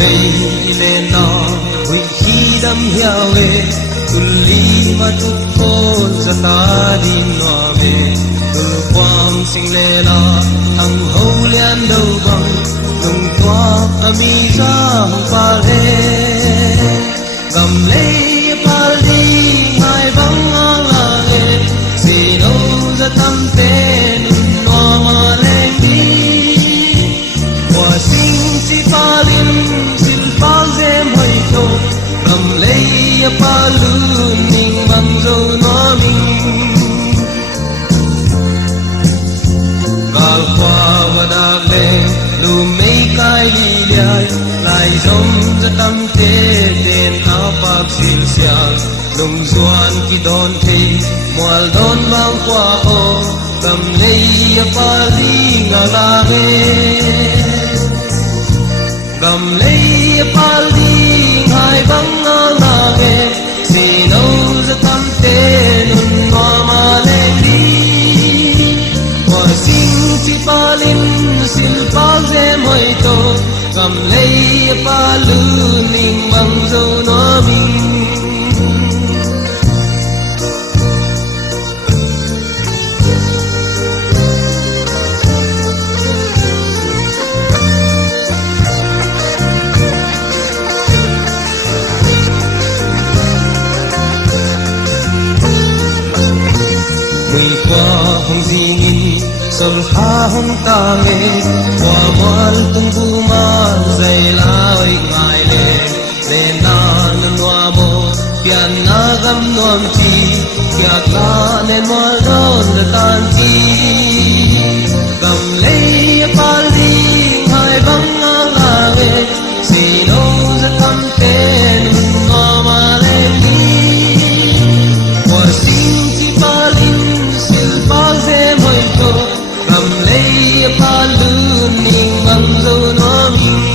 lei ile na hui hi dam hiawe tulli ma tu kon zata din na ve tul kwam sing le la ang ho lian do bang lung tua ami za pa he gam lei pal di hai bang la le si no za tam te no ma le di wa sing si palin sil pal ze mai to gam lei palu ning mang zo no ming gal kwa vada le lu mei kai li lai lai zom za tam te den a pak sil sia lung zuan ki don the mual don mang kwa o gam lei pa li nga la me gam lei pa li hai bang nga la me si no za tam te nun ma ma le li wa sing si palin sil pa ze moi to gam lei pa lu ning mang zo no ming sol ha hong ta me wa mal tung bu ma zai lai ngai le na nwa mo pian na gam nom chi kya ka ne mal don da tan chi gam lei pal di hai bang la ve si no za tam te no ma le ni wa sing chi palin sil pa ze moi to gam lei palu ning mang zo no ming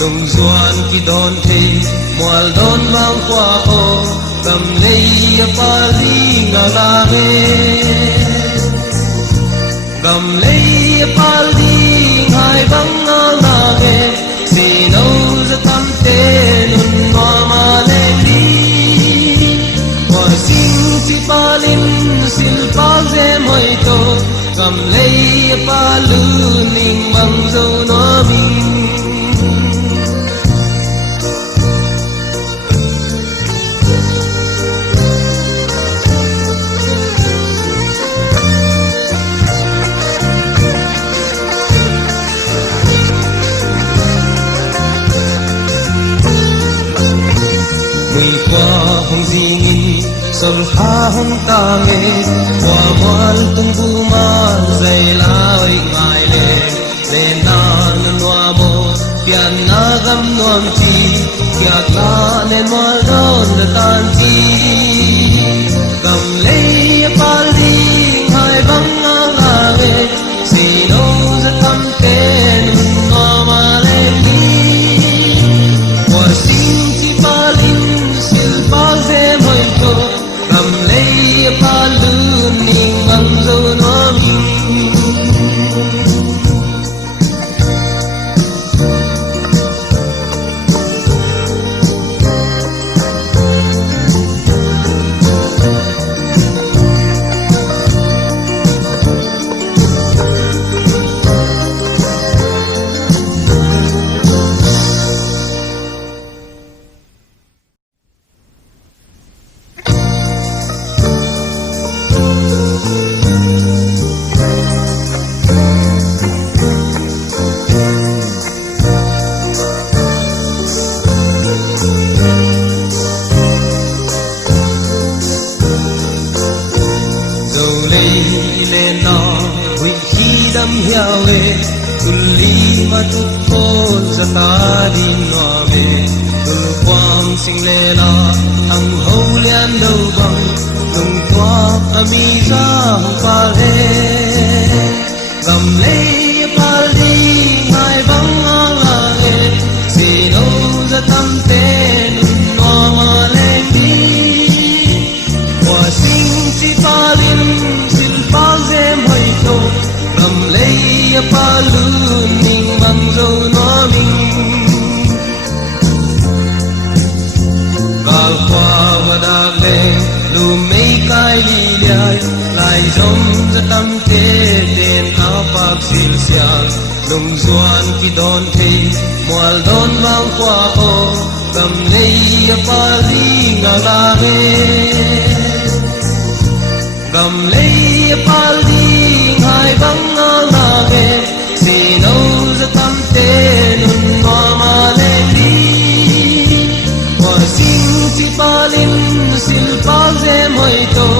lung zuan ki don the mual don mang kwa o gam lei pa li nga la me gam lei pa li hai bang nga la me si no za tam te nun ma ma le li wa sing si palin sil pa ze moi to gam lei pa lu ning mang zo no ming sol ha hong ta me wa mal tung bu ma zai lai ngai le na nwa mo pian na gam nom chi kya ka ne mal don da tan chi gam lei pal di hai bang la ve si no za tam te nun ma ma tulli matutpon sa tadin noame tulkwang singlela ang holian daw bang tungkwang amisa ang pare gamlay paldi ngay bang ang langit sino sa tamten nomalengdi wasing si palin silpazem hoito gamlay palun ning mangzo naming kalpa wadagle lumay kay liliay lai dom sa tamte den apak silsyang lungzuan kidon te mual don mang kwao gamlay paling alangit gamlay paling hai bang alangit sino sa tamte nun mamaleli wasing si palin silpazem hoito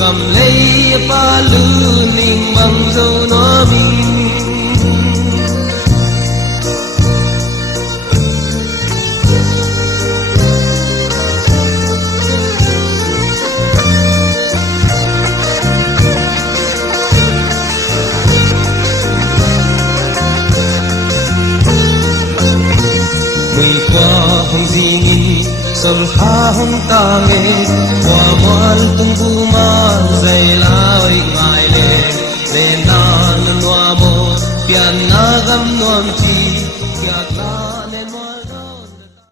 gamlay paluning mangzo naming Sulhahong tangit Wawal tung bumal Zay laway ngayle Lenan ang wamo Pian nagam nuam ti Kiaglanen mo